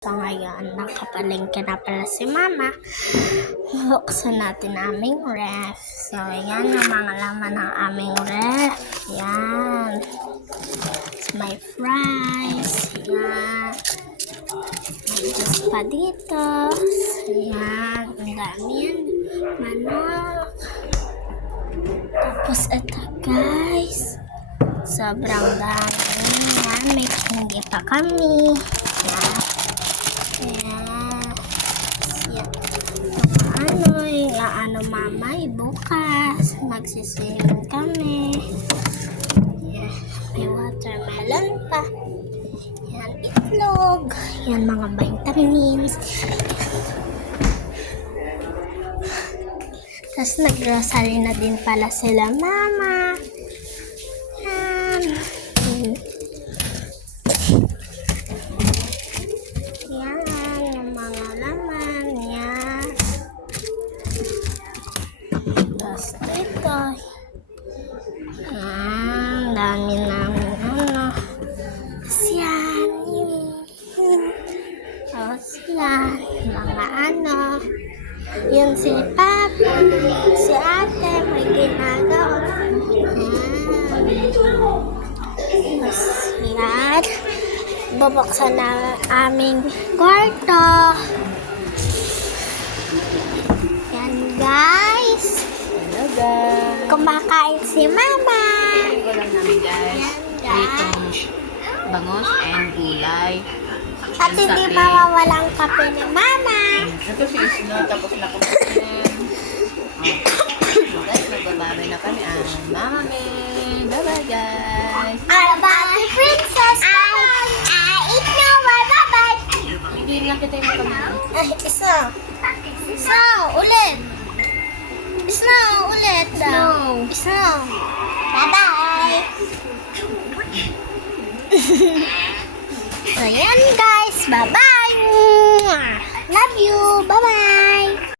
So ngayon, nakapalengke na pala si Mama. Buksan natin aming ref. So yan yung mga laman ng aming ref. Yan. It's my fries. Yan. May juice pa dito. So yan. Ang dami yan. Manok. Tapos ito guys. Sobrang dami. Yan. May candy pa kami. Yan. Ano mamay bukas magsiswimming kami. Yan, may watermelon pa. Yan, itlog. Yan, mga vitamins. Tapos nag-grocery na din pala sila Mama. Yan. Yan, yung mga laman. Yan. Tapos ito. Ang dami namin ano. Tapos yan. Tapos yan. Mga ano. Yun si Papa. Si Ate. May ginagawa. Yan. Tapos yan. Bubuksan na aming kwarto. Yan guys. Hello guys. Kumakain si Mama. Ito lang namin guys. Ditong bangus and gulay. At hindi mawawalang kape ni Mama. Ito si Isno, tapos na kumain. Guys, nagbababay na kami ang mami. Bye-bye guys. Bye princess. Ito, bye-bye. Hindi lang kita yung kami. Isa. Isa, ulit. Isa, ulit. No. Isa. Bye-bye. So, yan guys. Bye-bye. Love you. Bye-bye.